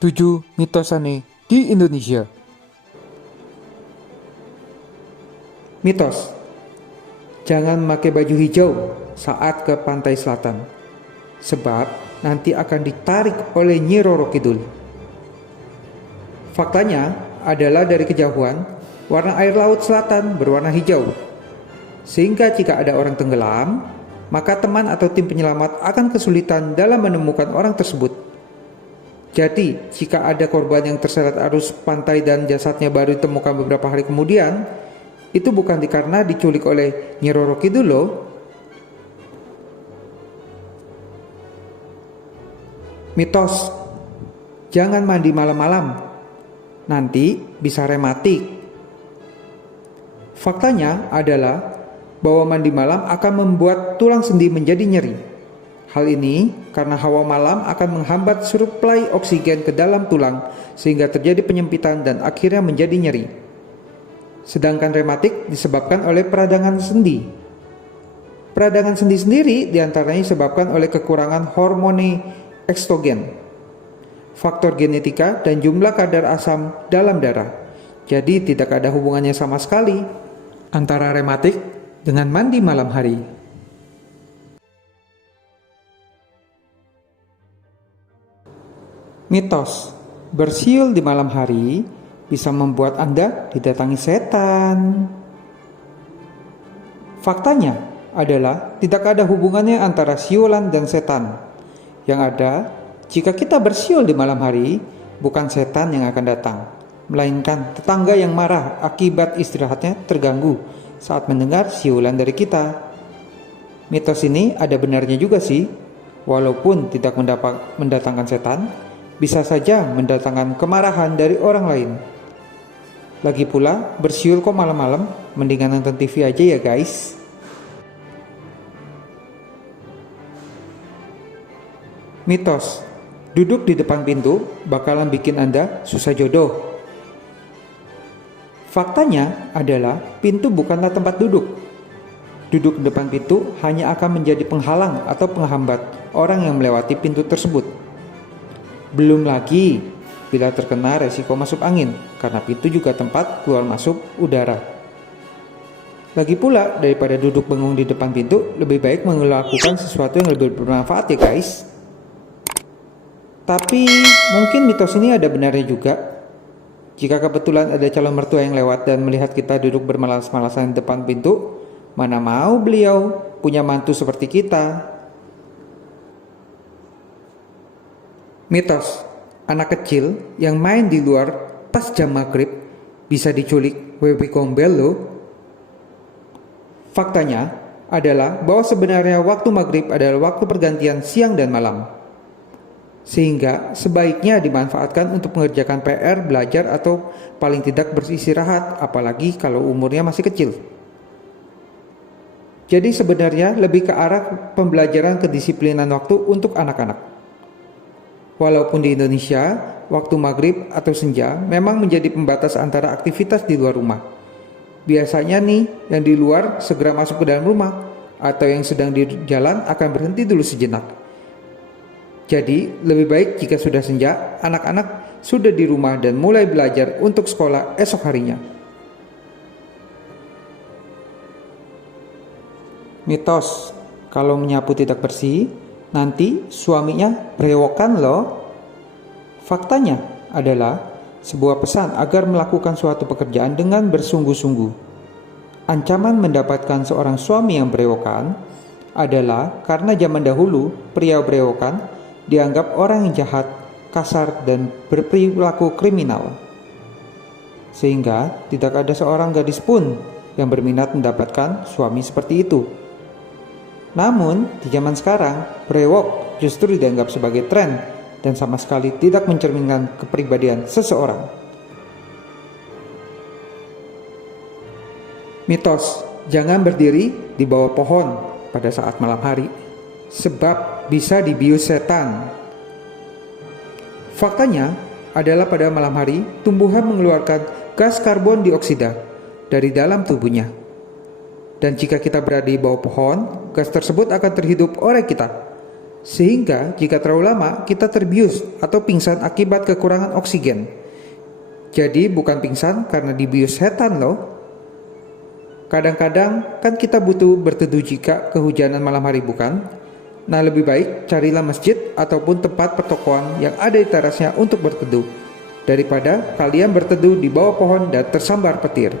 7 mitos aneh di Indonesia. Mitos: jangan memakai baju hijau saat ke pantai selatan, sebab nanti akan ditarik oleh Nyi Roro Kidul. Faktanya adalah dari kejauhan, warna air laut selatan berwarna hijau. Sehingga jika ada orang tenggelam, maka teman atau tim penyelamat akan kesulitan dalam menemukan orang tersebut. Jadi, jika ada korban yang terseret arus pantai dan jasadnya baru ditemukan beberapa hari kemudian, itu bukan karena diculik oleh Nyi Roro Kidul loh. Mitos: jangan mandi malam-malam, nanti bisa rematik. Faktanya adalah bahwa mandi malam akan membuat tulang sendi menjadi nyeri. Hal ini karena hawa malam akan menghambat suplai oksigen ke dalam tulang sehingga terjadi penyempitan dan akhirnya menjadi nyeri. Sedangkan rematik disebabkan oleh peradangan sendi. Peradangan sendi sendiri diantaranya disebabkan oleh kekurangan hormon estrogen, faktor genetika, dan jumlah kadar asam dalam darah. Jadi tidak ada hubungannya sama sekali antara rematik dengan mandi malam hari. Mitos: bersiul di malam hari bisa membuat Anda didatangi setan. Faktanya adalah tidak ada hubungannya antara siulan dan setan. Yang ada, jika kita bersiul di malam hari, bukan setan yang akan datang, melainkan tetangga yang marah akibat istirahatnya terganggu saat mendengar siulan dari kita. Mitos ini ada benarnya juga sih, walaupun tidak mendatangkan setan, bisa saja mendatangkan kemarahan dari orang lain. Lagi pula, bersiul kok malam-malam, mendingan nonton TV aja ya guys. Mitos: duduk di depan pintu bakalan bikin Anda susah jodoh. Faktanya adalah pintu bukanlah tempat duduk. Duduk di depan pintu hanya akan menjadi penghalang atau penghambat orang yang melewati pintu tersebut. Belum lagi bila terkena resiko masuk angin, karena pintu juga tempat keluar masuk udara. Lagi pula, daripada duduk bengong di depan pintu, lebih baik melakukan sesuatu yang lebih bermanfaat ya guys. Tapi mungkin mitos ini ada benarnya juga. Jika kebetulan ada calon mertua yang lewat dan melihat kita duduk bermalas-malasan di depan pintu, mana mau beliau punya mantu seperti kita. Mitos: anak kecil yang main di luar pas jam maghrib bisa diculik wewe gombel loh. Faktanya adalah bahwa sebenarnya waktu maghrib adalah waktu pergantian siang dan malam, sehingga sebaiknya dimanfaatkan untuk mengerjakan PR, belajar, atau paling tidak beristirahat, apalagi kalau umurnya masih kecil. Jadi sebenarnya lebih ke arah pembelajaran kedisiplinan waktu untuk anak-anak. Walaupun di Indonesia, waktu maghrib atau senja memang menjadi pembatas antara aktivitas di luar rumah. Biasanya nih, yang di luar segera masuk ke dalam rumah, atau yang sedang di jalan akan berhenti dulu sejenak. Jadi, lebih baik jika sudah senja, anak-anak sudah di rumah dan mulai belajar untuk sekolah esok harinya. Mitos: kalau menyapu tidak bersih, nanti suaminya berewokan loh. Faktanya adalah sebuah pesan agar melakukan suatu pekerjaan dengan bersungguh-sungguh. Ancaman mendapatkan seorang suami yang berewokan adalah karena zaman dahulu pria berewokan dianggap orang yang jahat, kasar, dan berperilaku kriminal. Sehingga tidak ada seorang gadis pun yang berminat mendapatkan suami seperti itu. Namun, di zaman sekarang, brewok justru dianggap sebagai tren dan sama sekali tidak mencerminkan kepribadian seseorang. Mitos: jangan berdiri di bawah pohon pada saat malam hari, sebab bisa dibius setan. Faktanya adalah pada malam hari, tumbuhan mengeluarkan gas karbon dioksida dari dalam tubuhnya. Dan jika kita berada di bawah pohon, gas tersebut akan terhirup oleh kita. Sehingga jika terlalu lama kita terbius atau pingsan akibat kekurangan oksigen. Jadi bukan pingsan karena dibius setan loh. Kadang-kadang kan kita butuh berteduh jika kehujanan malam hari, bukan? Nah, lebih baik carilah masjid ataupun tempat pertokoan yang ada di terasnya untuk berteduh, daripada kalian berteduh di bawah pohon dan tersambar petir.